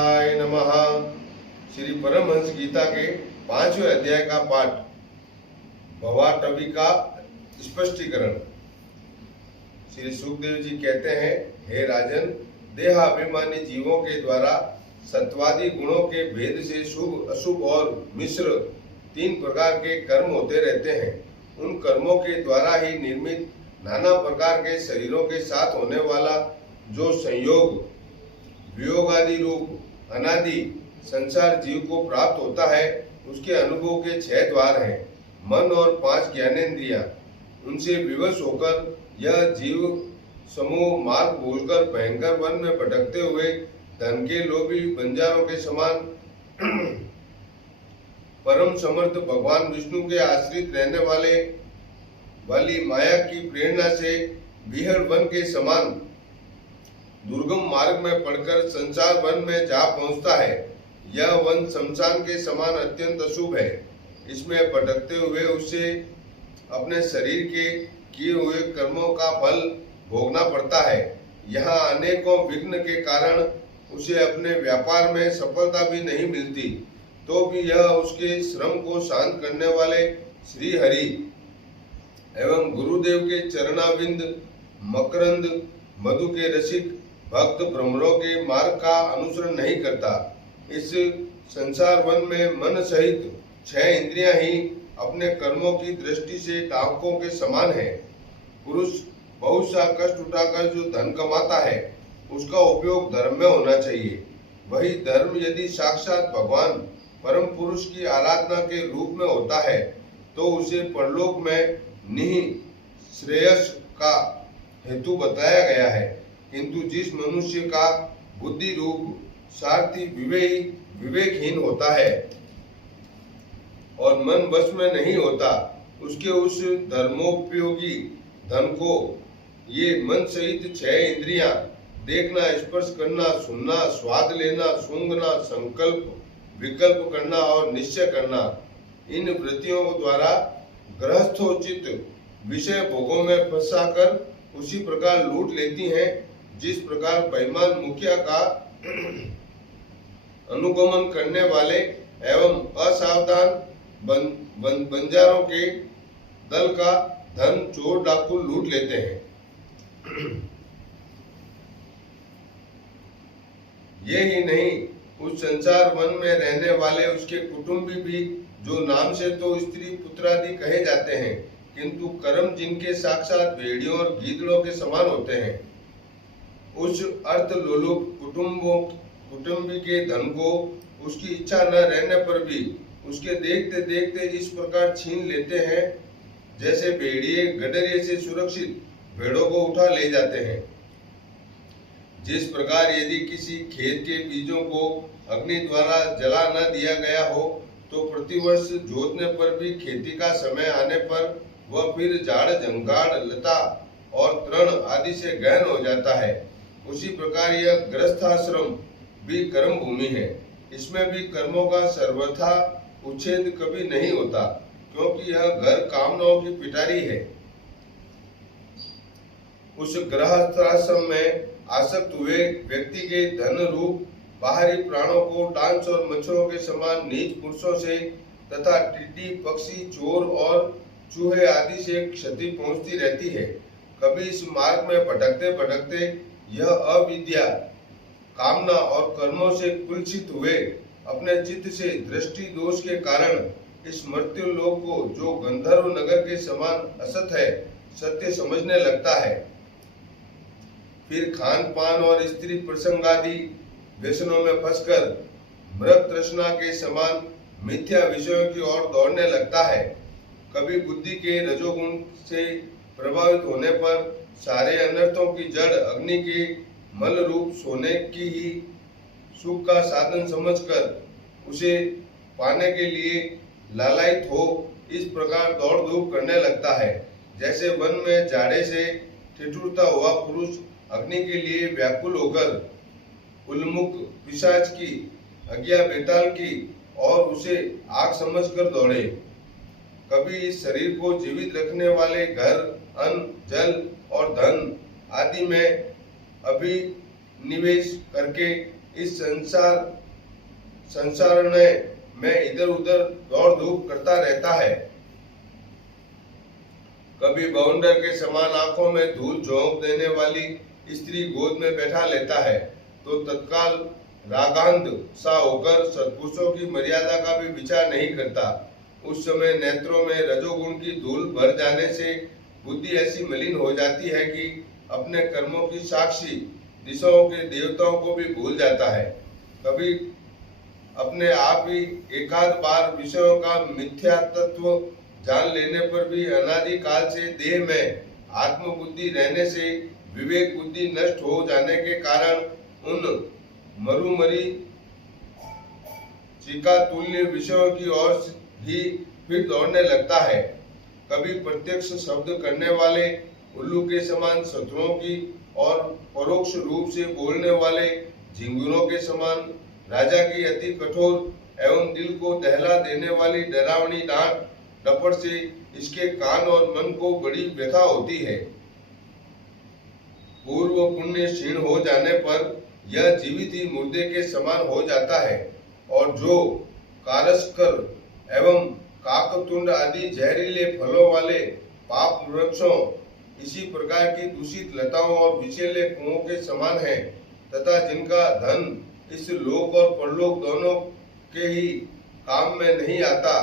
हाय नमः। श्री परमहंस गीता के 5वें अध्याय का पाठ भवाटवी का स्पष्टीकरण। श्री सुखदेव जी कहते हैं, हे राजन, देहाभिमानी जीवों के द्वारा सत्वादी गुणों के भेद से शुभ, अशुभ और मिश्र 3 प्रकार के कर्म होते रहते हैं। उन कर्मों के द्वारा ही निर्मित नाना प्रकार के शरीरों के साथ होने वाला जो संयोग वियोग आदि रूप अनादि संसार जीव को प्राप्त होता है, उसके अनुभव के 6 द्वार हैं। मन और 5 ज्ञानेंद्रियां, उनसे विवश होकर यह जीव समूह मार्ग भूलकर भयंकर वन में भटकते हुए धन के लोभी बंजारों के समान परम समर्थ भगवान विष्णु के आश्रित रहने वाली माया की प्रेरणा से बिहड़ वन के समान दुर्गम मार्ग में पड़कर संसार वन में जा पहुंचता है। यह वन शमशान के समान अत्यंत अशुभ है। इसमें भटकते हुए उसे अपने शरीर के किए हुए कर्मों का फल भोगना पड़ता है। यहाँ अनेकों विघ्न के कारण उसे अपने व्यापार में सफलता भी नहीं मिलती, तो भी यह उसके श्रम को शांत करने वाले श्री हरि एवं गुरुदेव के चरणाविंद मकरंद मधु के रसिक भक्त भ्रमरों के मार्ग का अनुसरण नहीं करता। इस संसार वन में मन सहित 6 इंद्रियां ही अपने कर्मों की दृष्टि से टांकों के समान है। पुरुष बहुत सा कष्ट उठाकर जो धन कमाता है, उसका उपयोग धर्म में होना चाहिए। वही धर्म यदि साक्षात भगवान परम पुरुष की आराधना के रूप में होता है, तो उसे परलोक में निहित श्रेयस का हेतु बताया गया है। किंतु जिस मनुष्य का बुद्धि रूप सारथी विवेकहीन होता है और मन वश में नहीं होता, उसके उस धर्मोपयोगी धन को ये मन सहित 6 इंद्रियां देखना, स्पर्श करना, सुनना, स्वाद लेना, सूंघना, संकल्प विकल्प करना और निश्चय करना, इन वृत्तियों द्वारा गृहस्थोचित विषय भोगों में फंसाकर उसी प्रकार लूट लेती हैं, जिस प्रकार बेईमान मुखिया का अनुगमन करने वाले एवं असावधान बंजारों के दल का धन चोर डाकू लूट लेते हैं। ये ही नहीं, उस संसार वन में रहने वाले उसके कुटुंबी भी जो नाम से तो स्त्री पुत्रादि कहे जाते हैं, किंतु कर्म जिनके साक्षात भेड़ियों और गीदड़ों के समान होते हैं, उस अर्थ लोलुप कुटुंबी के धन को उसकी इच्छा न रहने पर भी उसके देखते देखते इस प्रकार छीन लेते हैं, जैसे भेड़िए गडरिये से सुरक्षित भेड़ों को उठा ले जाते हैं। जिस प्रकार यदि किसी खेत के बीजों को अग्नि द्वारा जला न दिया गया हो, तो प्रतिवर्ष जोतने पर भी खेती का समय आने पर वह फिर झाड़ झंगाड़ लता और तृण आदि से गहन हो जाता है, उसी प्रकार यह गृहस्थाश्रम भी कर्म भूमि है। इसमें भी कर्मों का सर्वथा उच्छेद कभी नहीं होता, क्योंकि यह घर कामनाओं की पिटारी है। उस गृहस्थाश्रम में आसक्त हुए व्यक्ति के धन रूप बाहरी प्राणों को डांस और मच्छरों के समान नीच पुरुषों से तथा टिड्डी, पक्षी, चोर और चूहे आदि से क्षति पहुंचती रहती है। कभी इस मार्ग में भटकते भटकते यह अविद्या, कामना और कर्मों से कुलसित हुए अपने चित्त से दृष्टि दोष के कारण इस मर्त्य लोक को, जो गंधर्व नगर के समान असत है, सत्य समझने लगता है। फिर खान पान और स्त्री प्रसंगादि व्यसनों में फंसकर मृग तृष्णा के समान मिथ्या विषयों की ओर दौड़ने लगता है। कभी बुद्धि के रजोगुण से प्रभावित होने पर सारे अनर्थों की जड़ अग्नि के मल रूप सोने की ही सुख का साधन समझकर उसे पाने के लिए लालायित हो इस प्रकार दौड़ धूप करने लगता है। जैसे वन में जाड़े से ठिठुरता हुआ पुरुष अग्नि के लिए व्याकुल होकर उन्मुख पिशाच की, अज्ञा बेताल की और उसे आग समझकर दौड़े। कभी इस शरीर को जीवित रखने वाले घर, अन्न, जल और धन आदि में अभिनिवेश करके इस संसार में इधर उधर दौड़ धूप करता रहता है। कभी बवंडर के समान आंखों में धूल झोंक देने वाली स्त्री गोद में बैठा लेता है तो तत्काल रागांध सा होकर सत्पुरुषों की मर्यादा का भी विचार नहीं करता। उस समय नेत्रों में रजोगुण की धूल भर जाने से बुद्धि ऐसी मलिन हो जाती है कि अपने कर्मों की साक्षी दिशाओं के देवताओं को भी भूल जाता है। कभी अपने आप ही एकाध बार विषयों का मिथ्या तत्व जान लेने पर भी अनादि काल से देह में आत्मबुद्धि रहने से विवेक बुद्धि नष्ट हो जाने के कारण उन मरुमरी चिका तुल्य विषयों की ओर ही फिर दौड़ने लगता है। कभी प्रत्यक्ष शब्द करने वाले उल्लू के समान शत्रुओं की और परोक्ष रूप से बोलने वाले झिंगुरों के समान राजा की अति कठोर एवं दिल को दहला देने वाली डरावनी डांट डपट से इसके कान और मन को बड़ी व्यथा होती है। पूर्व पुण्य क्षीण हो जाने पर यह जीवित ही मुर्दे के समान हो जाता है और जो कारस्कर एवं काकतुंड आदि जहरीले फलों वाले पाप वृक्षों इसी प्रकार की दूषित लताओं और विषैले कुओं के समान है तथा जिनका धन इस लोक और परलोक दोनों के ही काम में नहीं आता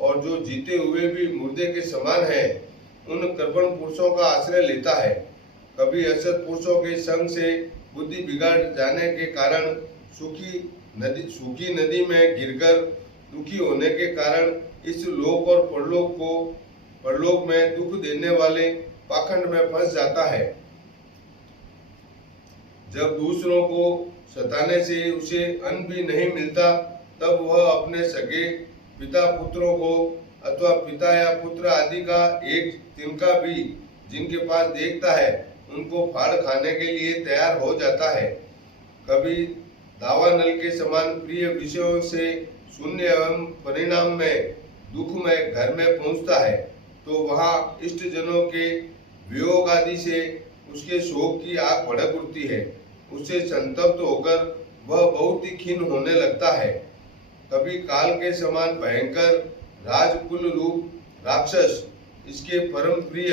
और जो जीते हुए भी मुर्दे के समान है, उन कृपण पुरुषों का आश्रय लेता है। कभी असत पुरुषों के संग से बुद्धि बिगाड़ जाने के कारण सूखी नदी में गिरकर दुखी होने के कारण इस लोक और परलोक में दुख देने वाले पाखंड में फंस जाता है। जब दूसरों को सताने से उसे अन्न भी नहीं मिलता तब वह अपने सगे पिता पुत्रों को अथवा पिता या पुत्र आदि का एक तिनका भी जिनके पास देखता है उनको फाड़ खाने के लिए तैयार हो जाता है। कभी दावानल के समान प्रिय विषयों से शून्य एवं परिणाम में दुख में घर में पहुंचता है तो वहां इष्ट जनों के वियोग आदि से उसके शोक की आग भड़क उठती है। उससे संतप्त होकर वह बहुत ही खीन होने लगता है। कभी काल के समान भयंकर राजकुल रूप राक्षस इसके परम प्रिय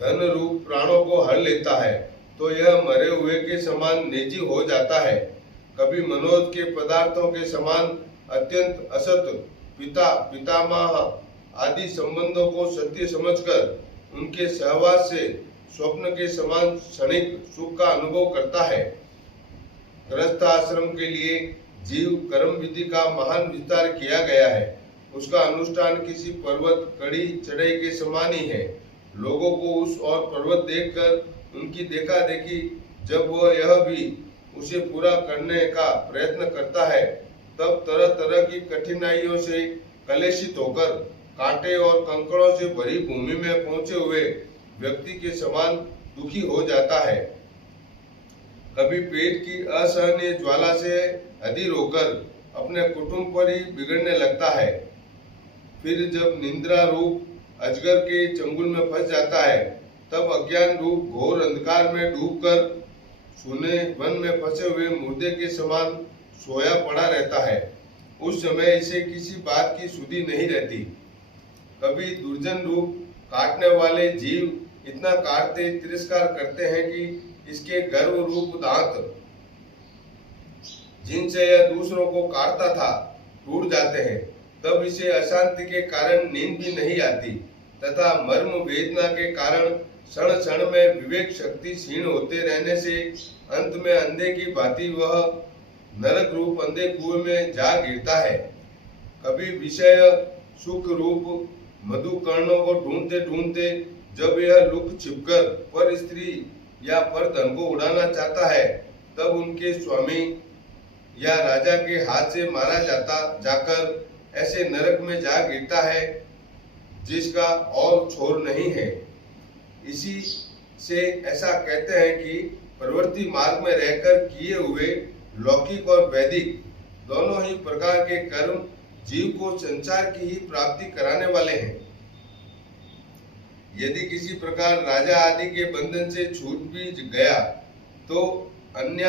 धन रूप प्राणों को हर लेता है तो यह मरे हुए के समान निजी हो जाता है। कभी मनोज के पदार्थों के समान अत्यंत असत पिता पितामह आदि संबंधों को सत्य समझकर उनके सहवास से स्वप्न के समान क्षणिक सुख का अनुभव करता है। गृहस्थ आश्रम के लिए जीव कर्म विधि का महान विस्तार किया गया है। उसका अनुष्ठान किसी पर्वत कड़ी चढ़ाई के समान ही है। लोगों को उस और पर्वत देखकर उनकी देखा देखी जब वह यह भी उसे पूरा करने का प्रयत्न करता है तब तरह तरह की कठिनाइयों से कलेशित होकर कांटे और कंकड़ों से भरी भूमि में पहुंचे हुए व्यक्ति के समान दुखी हो जाता है। कभी पेट की असहनीय ज्वाला से अधीर होकर अपने कुटुंब पर ही बिगड़ने लगता है। फिर जब निंद्रा रूप अजगर के चंगुल में फंस जाता है तब अज्ञान रूप घोर अंधकार में डूबकर सूने वन में फंसे हुए मुर्दे के समान सोया पड़ा रहता है। उस समय इसे किसी बात की सुधि नहीं रहती। कभी दुर्जन रूप काटने वाले जीव इतना काटते तिरस्कार करते हैं कि इसके गर्व रूप दांत जिनसे यह दूसरों को काटता था टूट जाते हैं। तब इसे अशांति के कारण नींद भी नहीं आती तथा मर्म वेदना के कारण क्षण क्षण में विवेक शक्ति क्षीण होते रहने से अंत में अंधे की भांति वह नरक रूप अंधे कुएं में जा गिरता है। कभी विषय सुख रूप मधुकर्णों को ढूंढते ढूंढते जब यह लुक छिपकर पर स्त्री या पर धन को उड़ाना चाहता है तब उनके स्वामी या राजा के हाथ से मारा जाकर ऐसे नरक में जा गिरता है जिसका और छोर नहीं है। इसी से ऐसा कहते हैं कि प्रवृत्ति मार्ग में रहकर किए हुए लौकिक और वैदिक दोनों ही प्रकार के कर्म जीव को संसार की ही प्राप्ति कराने वाले हैं। यदि किसी प्रकार राजा आदि के बंधन से छूट भी गया तो अन्य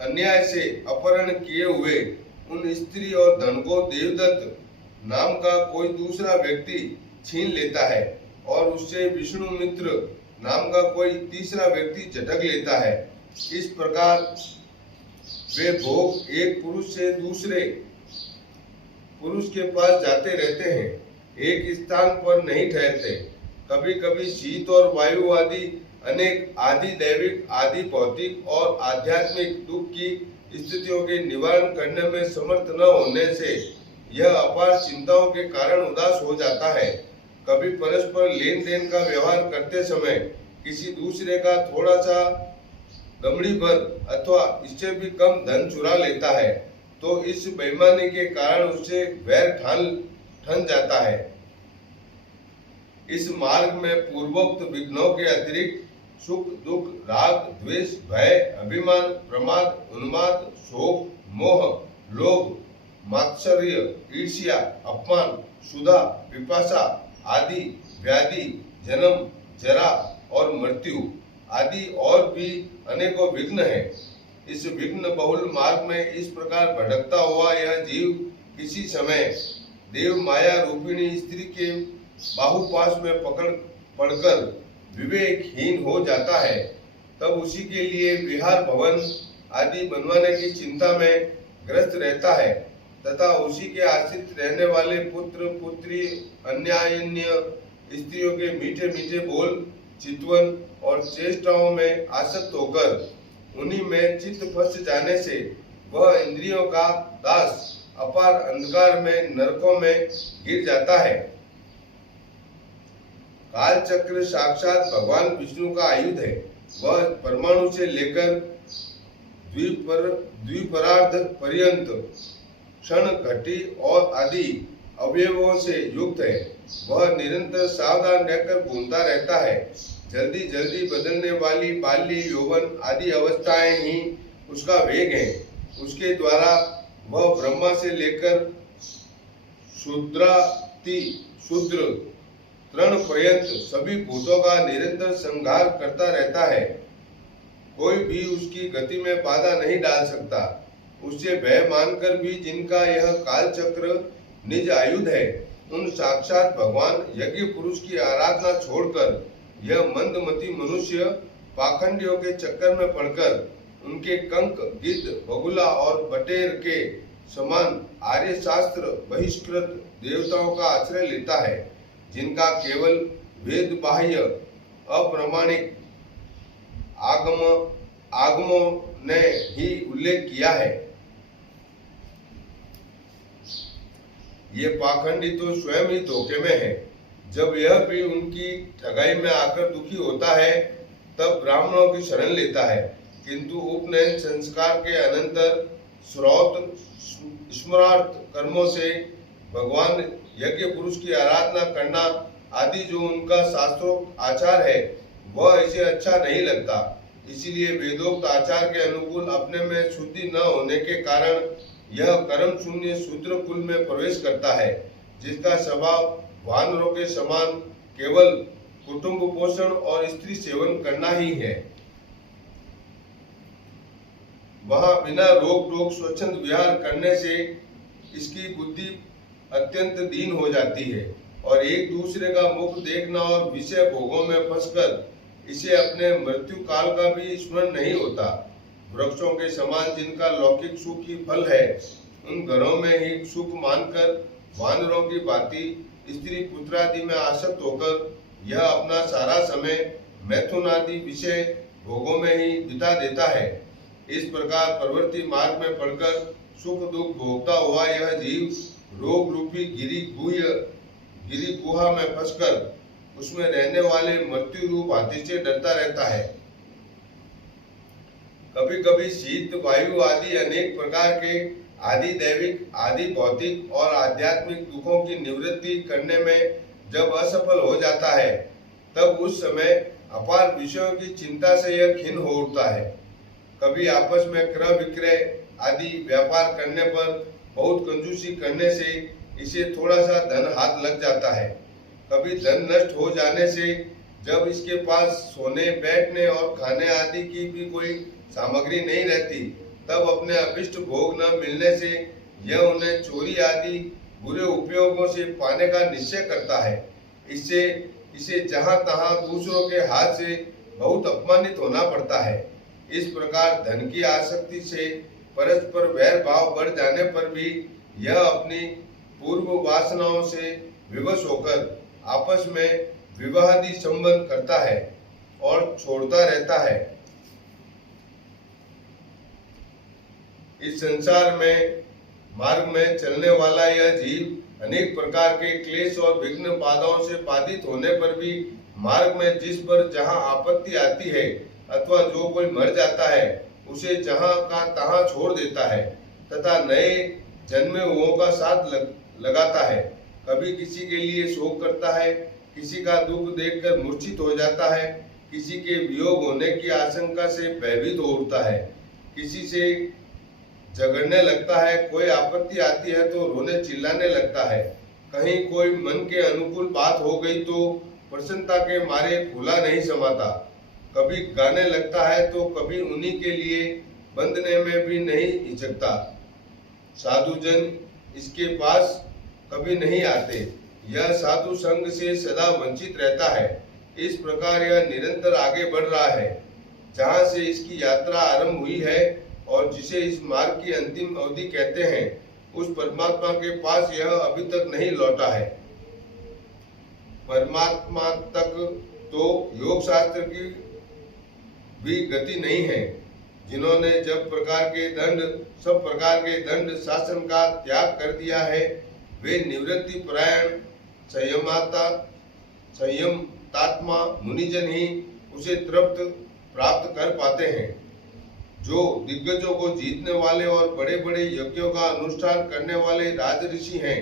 अन्याय से अपहरण किए हुए उन स्त्री और धन को देवदत्त नाम का कोई दूसरा व्यक्ति छीन लेता है और उससे विष्णुमित्र नाम का कोई तीसरा व्यक्ति झटक लेता है। इस प्रकार वे भोग एक पुरुष से दूसरे पुरुष के पास जाते रहते हैं, एक स्थान पर नहीं ठहरते। कभी कभी शीत और वायु आदि अनेक आदि दैविक, आदि भौतिक और आध्यात्मिक दुख की स्थितियों के निवारण करने में समर्थ न होने से यह अपार चिंताओं के कारण उदास हो जाता है। कभी परस्पर लेन देन का व्यवहार करते समय किसी दूसरे का थोड़ा सा दमड़ी भर अथवा इससे भी कम धन चुरा लेता है तो इस बेईमानी के कारण उससे वैर ठन जाता है। इस मार्ग में पूर्वोक्त विघ्नों के अतिरिक्त सुख, दुख, राग, द्वेष, भय, अभिमान, प्रमाद, उन्माद, शोक, मोह, लोभ, मात्सर्य, ईर्ष्या, अपमान, क्षुधा, पिपासा आदि व्याधि, जन्म, जरा और मृत्यु आदि और भी अनेकों विघ्न हैं। इस विघ्न बहुल मार्ग में इस प्रकार भटकता हुआ यह जीव किसी समय देव माया रूपिणी स्त्री के बाहुपाश में पड़कर विवेकहीन हो जाता है। तब उसी के लिए विहार भवन आदि बनवाने की चिंता में ग्रस्त रहता है तथा उसी के आश्रित रहने वाले पुत्र पुत्री अन्यान्य स्त्रियों के मीठे मीठे बोल, चितवन और चेष्टाओं में आसक्त होकर उन्हीं में चित्त फंस जाने से वह इंद्रियों का दास अपार अंधकार में नरकों में गिर जाता है। काल चक्र साक्षात भगवान विष्णु का आयुध है। वह परमाणु से लेकर द्विपरार्ध पर्यंत क्षण, घटी और आदि अवयवों से युक्त है। वह निरंतर सावधान रहकर घूमता रहता है। जल्दी जल्दी बदलने वाली बाल्य, यौवन आदि अवस्थाएं ही उसका वेग है। उसके द्वारा वह ब्रह्मा से लेकर शूद्र तृण पर्यंत सभी भूतों का निरंतर संहार करता रहता है। कोई भी उसकी गति में बाधा नहीं डाल सकता। उससे भय मानकर भी जिनका यह काल चक्र निज आयुध है, उन साक्षात भगवान यज्ञ पुरुष की आराधना छोड़कर यह मंदमती मनुष्य पाखंडियों के चक्कर में पड़कर उनके कंक, गिद्ध, बगुला और बटेर के समान आर्य शास्त्र बहिष्कृत देवताओं का आश्रय लेता है, जिनका केवल वेद बाह्य अप्रामाणिक आगमों ने ही उल्लेख किया है। ये पाखंडी तो स्वयं ही धोखे में है। जब यह भी उनकी ठगाई में आकर दुखी होता है तब ब्राह्मणों की शरण लेता है, किंतु उपनयन संस्कार के अनंतर श्रौत स्मरार्थ कर्मों से भगवान यज्ञ पुरुष की आराधना करना आदि जो उनका शास्त्रोक्त आचार है वह इसे अच्छा नहीं लगता। इसीलिए वेदोक्त आचार के अनुकूल अपने में शुद्धि न होने के कारण यह कर्म शून्य शूद्र कुल में प्रवेश करता है, जिसका स्वभाव वानरों के समान केवल कुटुंब पोषण और स्त्री सेवन करना ही है। वहां बिना रोक टोक स्वच्छंद विहार करने से इसकी बुद्धि अत्यंत दीन हो जाती है और एक दूसरे का मुख देखना और विषय भोगों में फंसकर इसे अपने मृत्यु काल का भी स्मरण नहीं होता। वृक्षों के समान जिनका लौकिक सुख ही फल है, उन घरों में ही सुख मानकर वानरों की भांति स्त्री पुत्रादि में आसक्त होकर यह अपना सारा समय मैथुन आदि विषय भोगों में ही बिता देता है। इस प्रकार प्रवृत्ति मार्ग में पड़कर सुख दुख भोगता हुआ यह जीव रोग रूपी गिरी गुहा में फंसकर उसमें रहने वाले मृत्यु रूप हाथी से डरता रहता है। कभी कभी शीत, वायु आदि अनेक प्रकार के आदि दैविक, आदि भौतिक और आध्यात्मिक दुखों की निवृत्ति करने में जब असफल हो जाता है, तब उस समय अपार विषयों की चिंता से यह खिन्न हो उठता है। कभी आपस में क्रय विक्रय आदि व्यापार करने पर बहुत कंजूसी करने से इसे थोड़ा सा धन हाथ लग जाता है। कभी धन नष्ट हो जाने से जब इसके पास सोने, बैठने और खाने आदि की भी कोई सामग्री नहीं रहती, तब अपने अभिष्ट भोग न मिलने से यह उन्हें चोरी आदि बुरे उपयोगों से पाने का निश्चय करता है। इससे इसे जहां तहां दूसरों के हाथ से बहुत अपमानित होना पड़ता है। इस प्रकार धन की आसक्ति से परस्पर वैर भाव बढ़ जाने पर भी यह अपनी पूर्व वासनाओं से विवश होकर आपस में विवाहादि संबंध करता है और छोड़ता रहता है। इस संसार में मार्ग में चलने वाला यह जीव अनेक प्रकार के क्लेश और विघ्न बाधाओं से बाधित होने पर भी मार्ग में जिस पर जहां आपत्ति आती है अथवा जो कोई मर जाता है उसे जहां का तहां छोड़ देता है तथा नए जन्मे हुओं का साथ लगाता है। कभी किसी के लिए शोक करता है, किसी का दुख देखकर मूर्छित हो जाता है, किसी के वियोग होने की आशंका से भयभीत हो उठता है, किसी से झगड़ने लगता है, कोई आपत्ति आती है तो रोने चिल्लाने लगता है, कहीं कोई मन के अनुकूल बात हो गई तो प्रसन्नता के मारे फूला नहीं समाता, कभी गाने लगता है तो कभी उन्हीं के लिए बंधने में भी नहीं हिचकता। साधुजन इसके पास कभी नहीं आते, यह साधु संग से सदा वंचित रहता है। इस प्रकार यह निरंतर आगे बढ़ रहा है। जहाँ से इसकी यात्रा आरंभ हुई है और जिसे इस मार्ग की अंतिम अवधि कहते हैं, उस परमात्मा के पास यह अभी तक नहीं लौटा है। परमात्मा तक तो योग शास्त्र की भी गति नहीं है। जिन्होंने सब प्रकार के दंड शासन का त्याग कर दिया है, वे निवृत्ति परायण संयमतात्मा मुनिजन ही उसे तृप्त प्राप्त कर पाते हैं। जो दिग्गजों को जीतने वाले और बड़े बड़े यज्ञों का अनुष्ठान करने वाले राजऋषि हैं,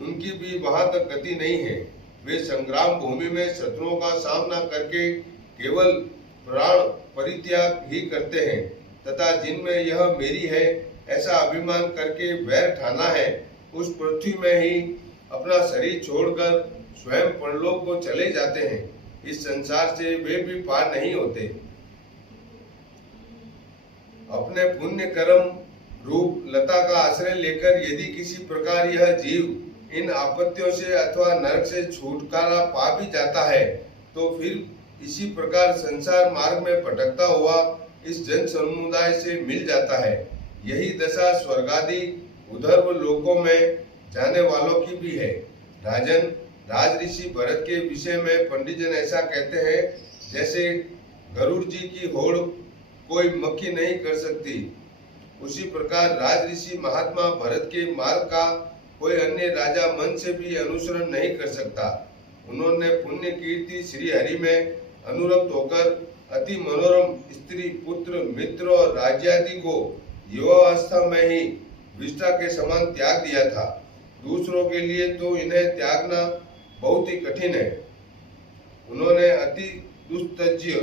उनकी भी वहां तक गति नहीं है। वे संग्राम भूमि में शत्रुओं का सामना करके केवल प्राण परित्याग ही करते हैं तथा जिनमें यह मेरी है ऐसा अभिमान करके वैर ठाना है, उस पृथ्वी में ही अपना शरीर छोड़कर स्वयं परलोक को चले जाते हैं। इस संसार से वे भी पार नहीं होते। अपने पुण्य कर्म रूप लता का आश्रय लेकर यदि किसी प्रकार यह जीव इन आपत्तियों से अथवा नरक से छुटकारा पा भी जाता है तो फिर इसी प्रकार संसार मार्ग में भटकता हुआ इस जन समुदाय से मिल जाता है। यही दशा स्वर्गादि उधर्व लोकों में जाने वालों की भी है। राजन, राजऋषि भरत के विषय में पंडितजन ऐसा कहते हैं, जैसे गरुड़ जी की होड़ कोई मक्खी नहीं कर सकती, उसी प्रकार राजऋषि महात्मा भरत के मार्ग का कोई अन्य राजा मन से भी अनुसरण नहीं कर सकता। उन्होंने पुण्य कीर्ति श्री हरि में अनुरक्त होकर अति मनोरम स्त्री, पुत्र, मित्र और राज्यादि को युवावस्था में ही विष्ठा के समान त्याग दिया था। दूसरों के लिए तो इन्हें त्यागना बहुत ही कठिन है। उन्होंने अति दुस्तज्य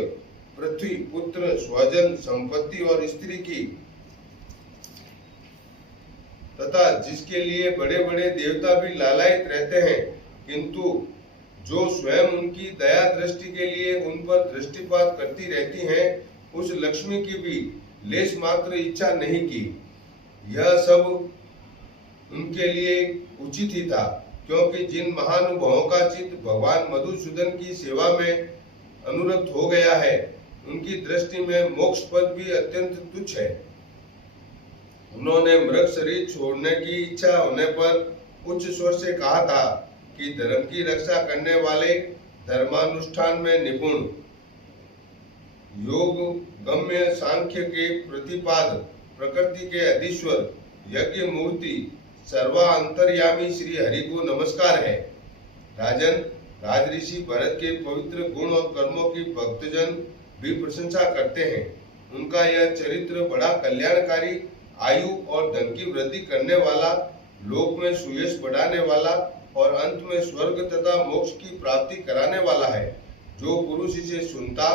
पृथ्वी, पुत्र, स्वजन, संपत्ति और स्त्री की तथा जिसके लिए बड़े बड़े देवता भी लालायित रहते हैं, किंतु जो स्वयं उनकी दया दृष्टि के लिए उन पर दृष्टिपात करती रहती हैं, उस लक्ष्मी की भी लेश मात्र इच्छा नहीं की। यह सब उनके लिए उचित ही था, क्योंकि जिन महानुभावों का चित्त भगवान मधुसूदन की सेवा में अनुरक्त हो गया है, उनकी दृष्टि में मोक्ष पद भी अत्यंत तुच्छ है। उन्होंने मृग शरीर छोड़ने की इच्छा होने पर उच्च स्वर से कहा था कि धर्म की रक्षा करने वाले धर्मानुष्ठान में निपुण, योग गम्य सांख्य के प्रतिपाद, प्रकृति के अधीश्वर, यज्ञ मूर्ति, सर्वा अंतर्यामी श्री हरि को नमस्कार है। राजन, राजऋषि भरत के पवित्र गुण और कर्मों की भक्तजन भी प्रशंसा करते हैं। उनका यह चरित्र बड़ा कल्याणकारी, आयु और धन की वृद्धि करने वाला, लोक में सुयश बढ़ाने वाला और अंत में स्वर्ग तथा मोक्ष की प्राप्ति कराने वाला है। जो पुरुष इसे सुनता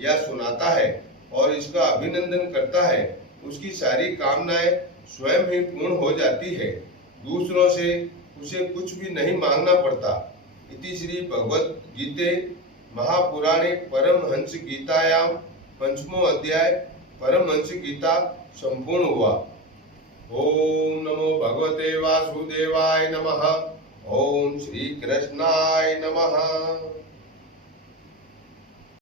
या सुनाता है और इसका अभिनंदन करता है, उसकी सारी कामनाएं स्वयं ही पूर्ण हो जाती है। दूसरों से उसे कुछ भी नहीं मांगना पड़ता। इति श्री भगवद गीते महापुराणे परमहंस गीतायाम पंचमो अध्याय परमहंस गीता संपूर्ण हुआ। ओम नमो भगवते वासुदेवाय नमः। ओम श्री कृष्णाय नमः।